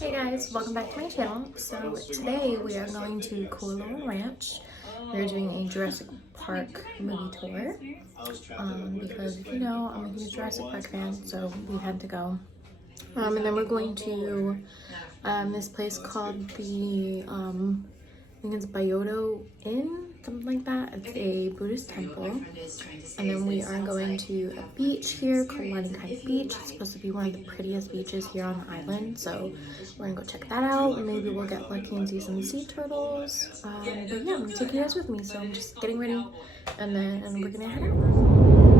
Hey guys, welcome back to my channel. So today we are going to Kualoa Ranch. We're doing a Jurassic Park movie tour because if you know, I'm a huge Jurassic Park fan, so we had to go. And then we're going to this place called the I think it's Byodo-In, something like that. It's a Buddhist temple. And then we are going to a beach here called Beach. It's supposed to be one of the prettiest beaches here on the island. So we're gonna go check that out. Maybe we'll get lucky and see some sea turtles. But yeah, I'm gonna take you guys with me. So I'm just getting ready and then we're gonna head out.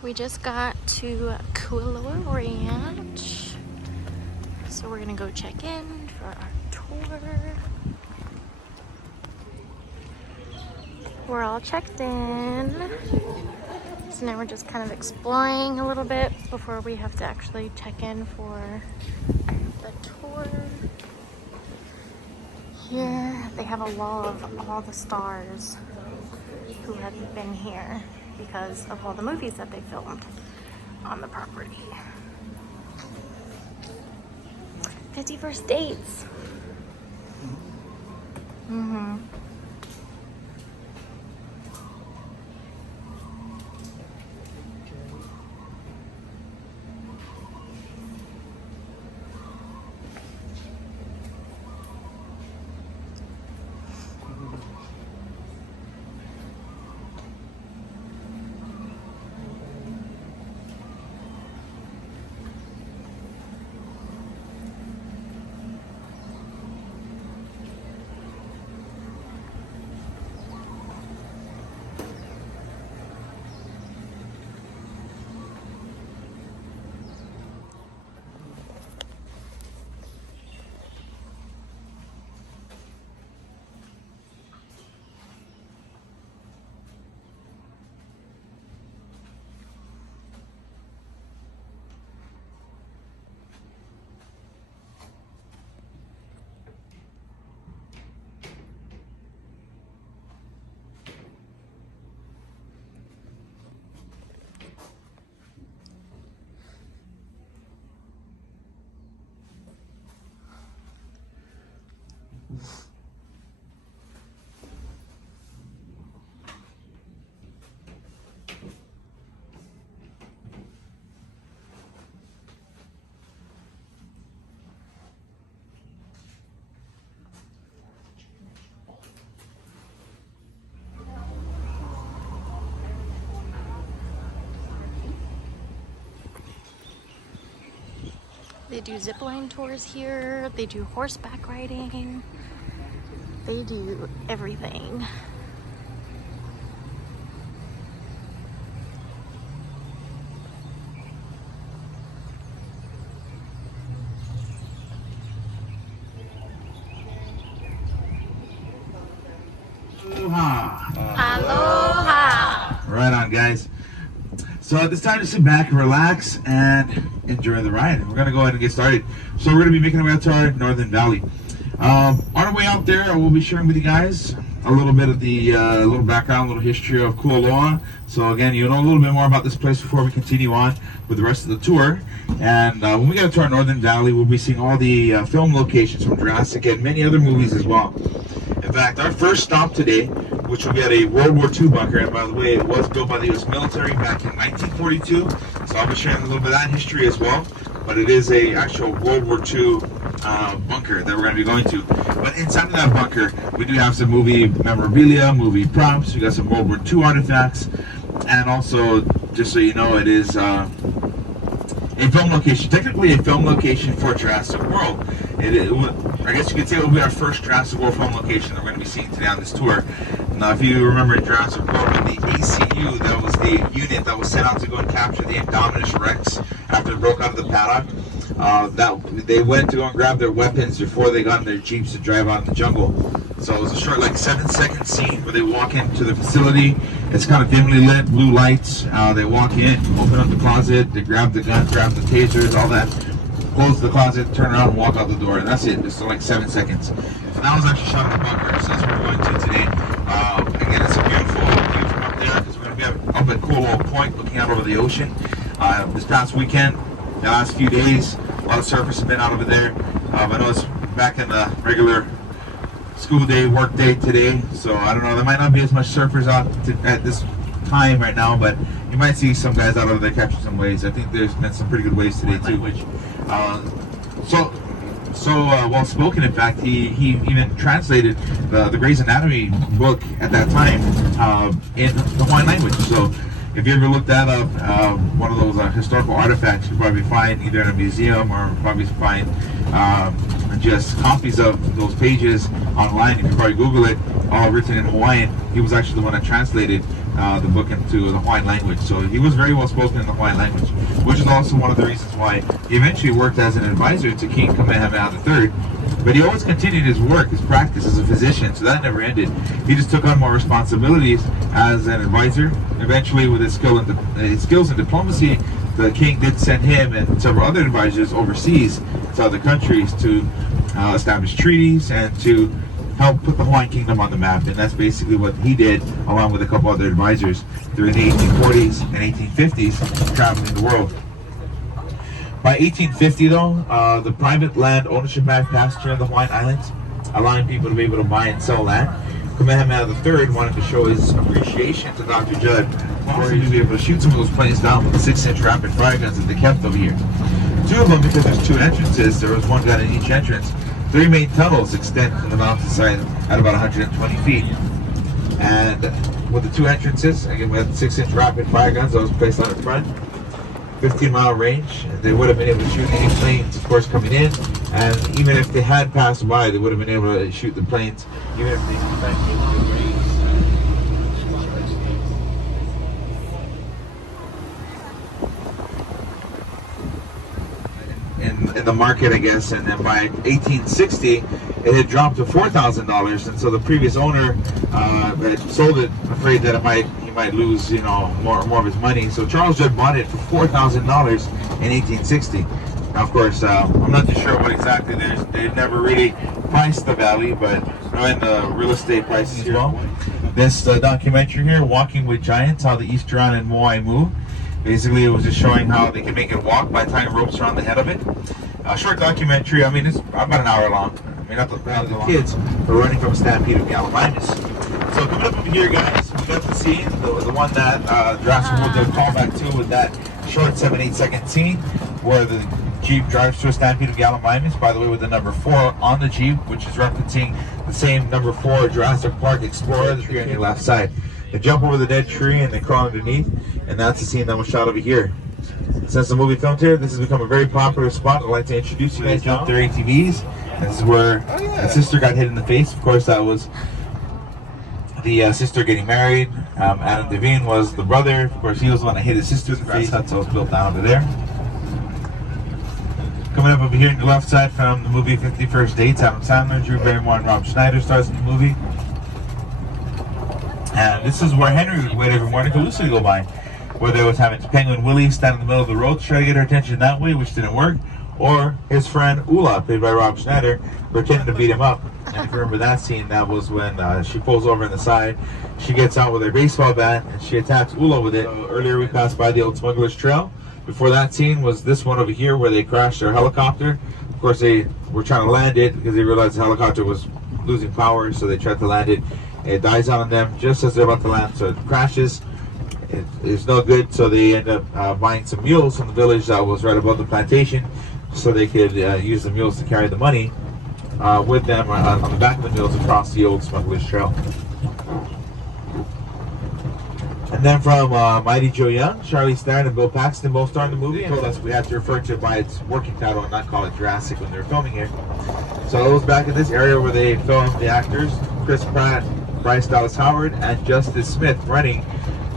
We just got to Kualoa Ranch, so we're gonna go check in for our tour. We're all checked in, so now we're just kind of exploring a little bit before we have to actually check in for the tour. Here they have a wall of all the stars who have been here because of all the movies that they filmed on the property. 50 First Dates. They do zipline tours here, they do horseback riding, they do everything. Aloha! Aloha! Right on, guys. So at this time to sit back, relax, and enjoy the ride. We're gonna go ahead and get started. So we're gonna be making our way out to our Northern Valley. On our way out there, I will be sharing with you guys a little bit of the little background, a little history of Kualoa. So again, you'll know a little bit more about this place before we continue on with the rest of the tour. And when we get to our Northern Valley, we'll be seeing all the film locations from Jurassic and many other movies as well. In fact, our first stop today, which will be at a World War II bunker, and by the way, it was built by the U.S. military back in 1942, so I'll be sharing a little bit of that history as well, but it is a actual World War II bunker that we're going to be going to. But inside of that bunker, we do have some movie memorabilia, movie props, we got some World War II artifacts, and also, just so you know, it is a film location, technically a film location for Jurassic World. I guess you could say it will be our first Jurassic World film location that we're going to be seeing today on this tour. Now, if you remember in Jurassic World, when the ACU, that was the unit that was sent out to go and capture the Indominus Rex after it broke out of the paddock, they went to go and grab their weapons before they got in their jeeps to drive out in the jungle. So it was a short, like 7-second scene where they walk into the facility. It's kind of dimly lit, blue lights. They walk in, open up the closet, they grab the gun, grab the tasers, all that. Close the closet, turn around, and walk out the door, and that's it. Just like 7 seconds. So that was actually shot in the bunker. So that's what we're going to today. Again, it's a beautiful view from up there because we're going to be up at Kualoa Point, looking out over the ocean. This past weekend, the last few days, a lot of surfers have been out over there. I know it's back in the regular school day, work day today, so I don't know, there might not be as much surfers out at this time right now, but you might see some guys out over there catching some waves. I think there's been some pretty good waves today too. So well spoken. In fact, he even translated the Grey's Anatomy book at that time in the Hawaiian language. So if you ever looked that up, one of those historical artifacts, you'll probably find either in a museum or probably find just copies of those pages online. If you probably Google it, all written in Hawaiian. He was actually the one that translated the book into the Hawaiian language. So he was very well spoken in the Hawaiian language, which is also one of the reasons why he eventually worked as an advisor to King Kamehameha III. But he always continued his work, his practice as a physician, so that never ended. He just took on more responsibilities as an advisor. Eventually, with his skills in diplomacy, the king did send him and several other advisors overseas to other countries to establish treaties and to help put the Hawaiian Kingdom on the map. And that's basically what he did, along with a couple other advisors during the 1840s and 1850s, traveling the world. By 1850, though, the private land ownership act passed here in the Hawaiian Islands, allowing people to be able to buy and sell land. Kamehameha III wanted to show his appreciation to Dr. Judd for him to be able to shoot some of those planes down with the 6-inch rapid fire guns that they kept over here. Two of them, because there's two entrances, there was one gun in each entrance. 3 main tunnels extend from the mountainside at about 120 feet. And with the 2 entrances, again, we had 6-inch rapid fire guns that was placed on the front. 15-mile range. They would have been able to shoot any planes, of course, coming in. And even if they had passed by, they would have been able to shoot the planes, even if they came to the range. In the market, I guess, and then by 1860 it had dropped to $4,000, and so the previous owner had sold it, afraid that he might lose, you know, more of his money. So Charles Judd bought it for $4,000 in 1860. Now, of course, I'm not too sure what exactly they never really priced the valley, but knowing the real estate prices as well. This documentary here, Walking with Giants: How the Easter Island Moai Move. Basically, it was just showing how they can make it walk by tying ropes around the head of it. A short documentary. I mean, it's about an hour long. I mean, not the kids are running from a stampede of Gallimimus. So coming up over here, guys, we got the scene, the one that Jurassic World did a callback to with that short 7-8 second scene where the Jeep drives to a stampede of Gallimimus. By the way, with the number 4 on the Jeep, which is referencing the same number 4 Jurassic Park Explorer that's here on your left side. They jump over the dead tree and they crawl underneath, and that's the scene that was shot over here. Since the movie filmed here, this has become a very popular spot. I'd like to introduce you guys to their ATVs. This is where a sister got hit in the face. Of course, that was the sister getting married. Adam Devine was the brother. Of course, he was the one that hit his sister in the face. That's how it's built down over there. Coming up over here on the left side from the movie 51st Dates, Adam Sandler, Drew Barrymore, and Rob Schneider stars in the movie. And this is where Henry would wait every morning for Lucy to go by. Whether it was having Penguin Willie stand in the middle of the road to try to get her attention that way, which didn't work, or his friend Ula, played by Rob Schneider, pretending to beat him up. And if you remember that scene, that was when she pulls over on the side. She gets out with her baseball bat and she attacks Ula with it. So earlier we passed by the old Smuggler's Trail. Before that scene was this one over here where they crashed their helicopter. Of course, they were trying to land it because they realized the helicopter was losing power, so they tried to land it. It dies on them just as they're about to land, so it crashes. It's no good, so they end up buying some mules from the village that was right above the plantation, so they could use the mules to carry the money with them on the back of the mules across the old Smuggler's Trail. And then from Mighty Joe Young, Charlize Theron and Bill Paxton both starred in the movie, and told us we had to refer to it by its working title and not call it Jurassic when they were filming here. So it was back in this area where they filmed the actors, Chris Pratt, Bryce Dallas Howard, and Justice Smith running.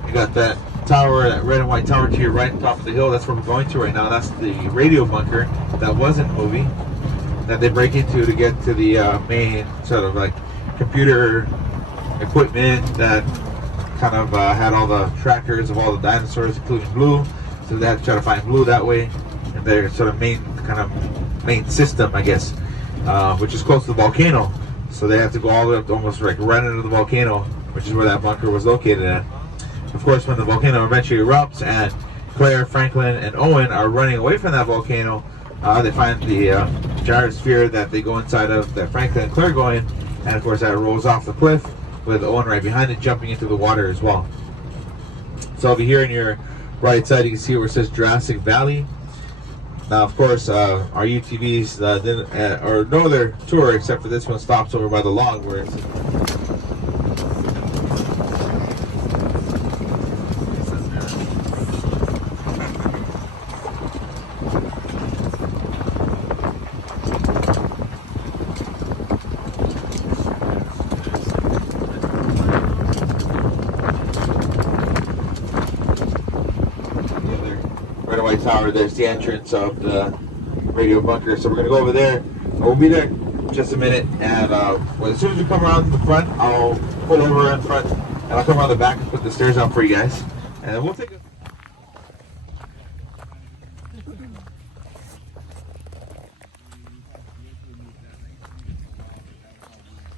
You got that tower, that red and white tower to your right on top of the hill. That's where we're going to right now. That's the radio bunker that was in the movie that they break into to get to the main sort of like computer equipment that kind of had all the trackers of all the dinosaurs, including Blue. So they had to try to find Blue that way, and their sort of main system, I guess, which is close to the volcano. So they have to go all the way up to almost like right under the volcano, which is where that bunker was located at. Of course, when the volcano eventually erupts and Claire, Franklin, and Owen are running away from that volcano, they find the gyrosphere that they go inside of, that Franklin and Claire go in, and of course that rolls off the cliff with Owen right behind it, jumping into the water as well. So over here on your right side, you can see where it says Jurassic Valley. Now, of course, our UTVs or no other tour except for this one stops over by the log where it's. Tower, there's the entrance of the radio bunker, so we're going to go over there. We'll be there in just a minute, and as soon as we come around the front, I'll pull over in front, and I'll come around the back and put the stairs out for you guys, and we'll take a... Do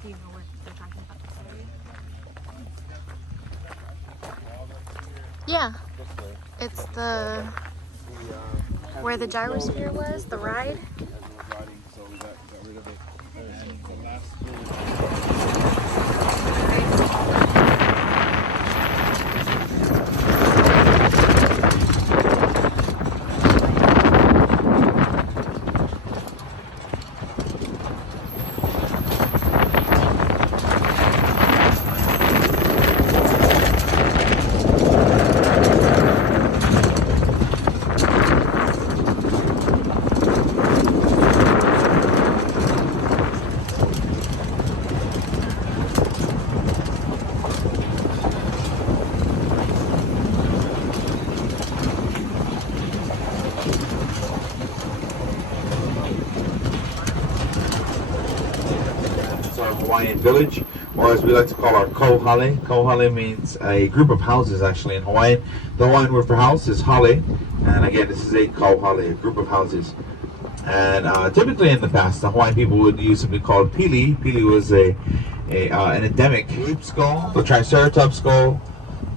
you know what they're talking about? Yeah, it's the where the gyrosphere was, the ride. Hawaiian village, or as we like to call our kohale. Kohale means a group of houses actually in Hawaiian. The Hawaiian word for house is hale, and again this is a kohale, a group of houses. And typically in the past, the Hawaiian people would use something called pili. Pili was an endemic ape skull, the triceratops skull,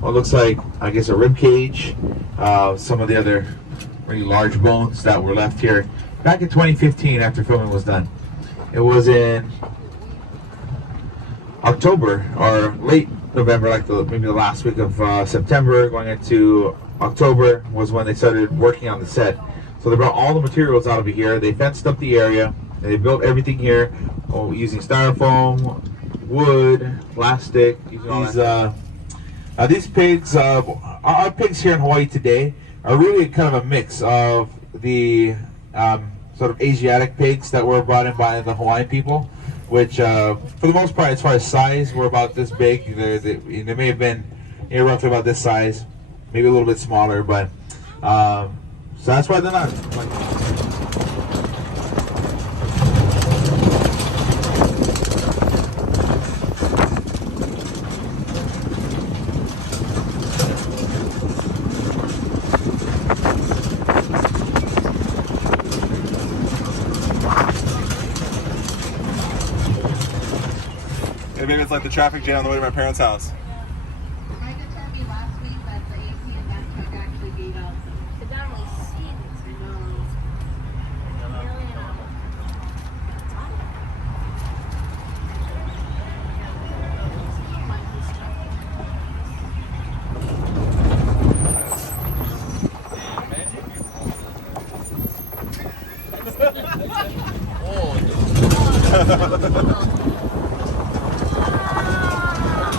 what looks like, I guess, a rib cage, some of the other really large bones that were left here back in 2015 after filming was done. It was in October or late November, like maybe the last week of September going into October was when they started working on the set. So they brought all the materials out of here, they fenced up the area, and they built everything here using styrofoam, wood, plastic. These pigs, our pigs here in Hawaii today are really kind of a mix of the sort of Asiatic pigs that were brought in by the Hawaiian people, which for the most part, as far as size, were about this big. They may have been roughly about this size, maybe a little bit smaller, but so that's why they're not like the traffic jam on the way to my parents' house. Micah told me last week that the AC in that truck actually gave out. Could not really see this.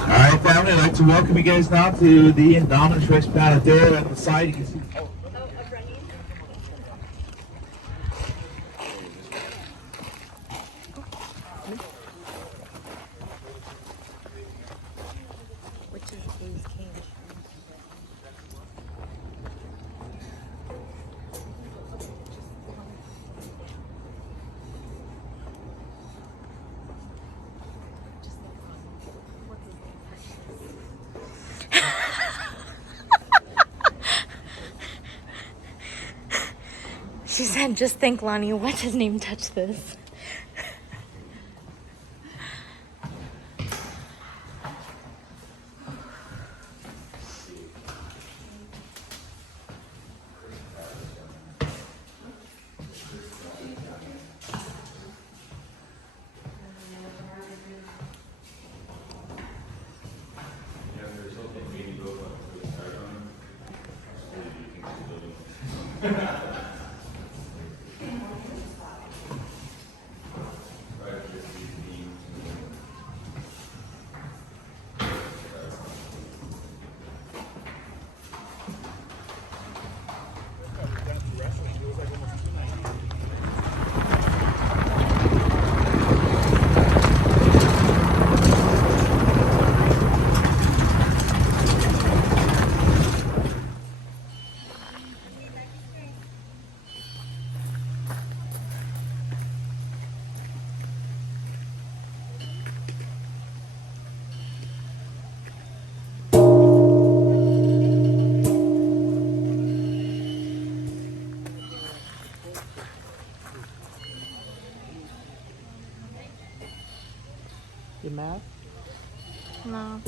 Alright, family, I'd like to welcome you guys now to the Indominus race paddock there on the side. You can see. Which is whose cage? She said, just think, Lonnie, what's his name touched this? You mad? No.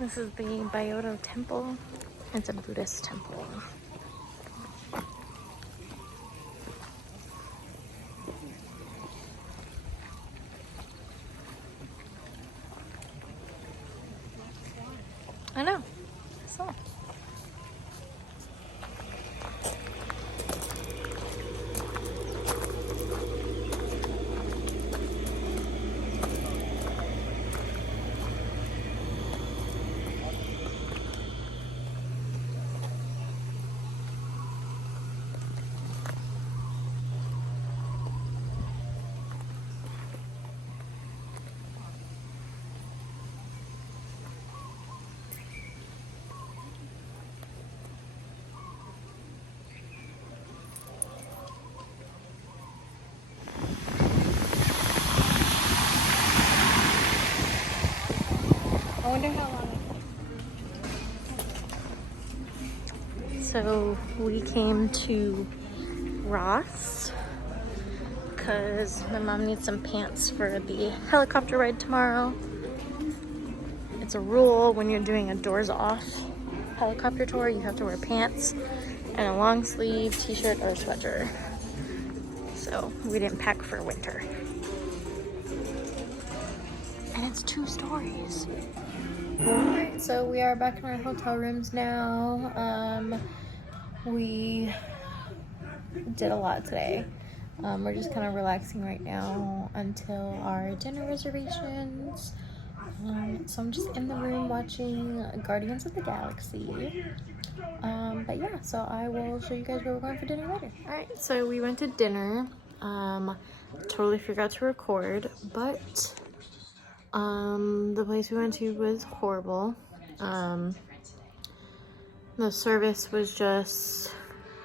This is the Byodo temple. It's a Buddhist temple. I know. I saw. I wonder how long. So we came to Ross because my mom needs some pants for the helicopter ride tomorrow. It's a rule when you're doing a doors off helicopter tour, you have to wear pants and a long sleeve t-shirt or sweater. So we didn't pack for winter. And it's 2 stories. Alright, so we are back in our hotel rooms now. We did a lot today. We're just kind of relaxing right now until our dinner reservations. So I'm just in the room watching Guardians of the Galaxy. But yeah, so I will show you guys where we're going for dinner later. Alright, so we went to dinner. Totally forgot to record, but the place we went to was horrible. The service was just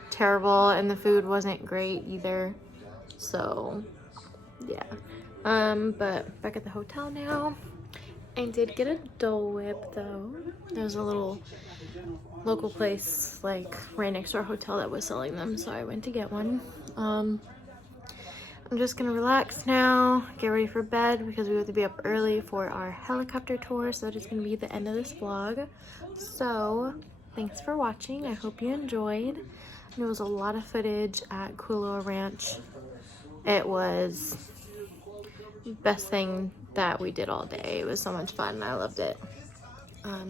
terrible and the food wasn't great either. So yeah. But back at the hotel now. I did get a Dole Whip though. There's a little local place like right next to our hotel that was selling them, so I went to get one. I'm just gonna relax now, get ready for bed because we have to be up early for our helicopter tour, so that is gonna be the end of this vlog. So thanks for watching. I hope you enjoyed. There was a lot of footage at Kualoa Ranch. It was the best thing that we did all day. It was so much fun. I loved it.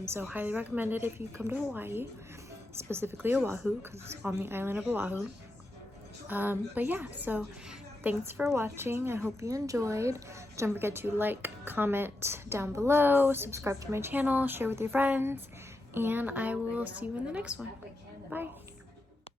So highly recommend it if you come to Hawaii, specifically Oahu because it's on the island of Oahu. But yeah, so thanks for watching. I hope you enjoyed. Don't forget to like, comment down below, subscribe to my channel, share with your friends, and I will see you in the next one. Bye.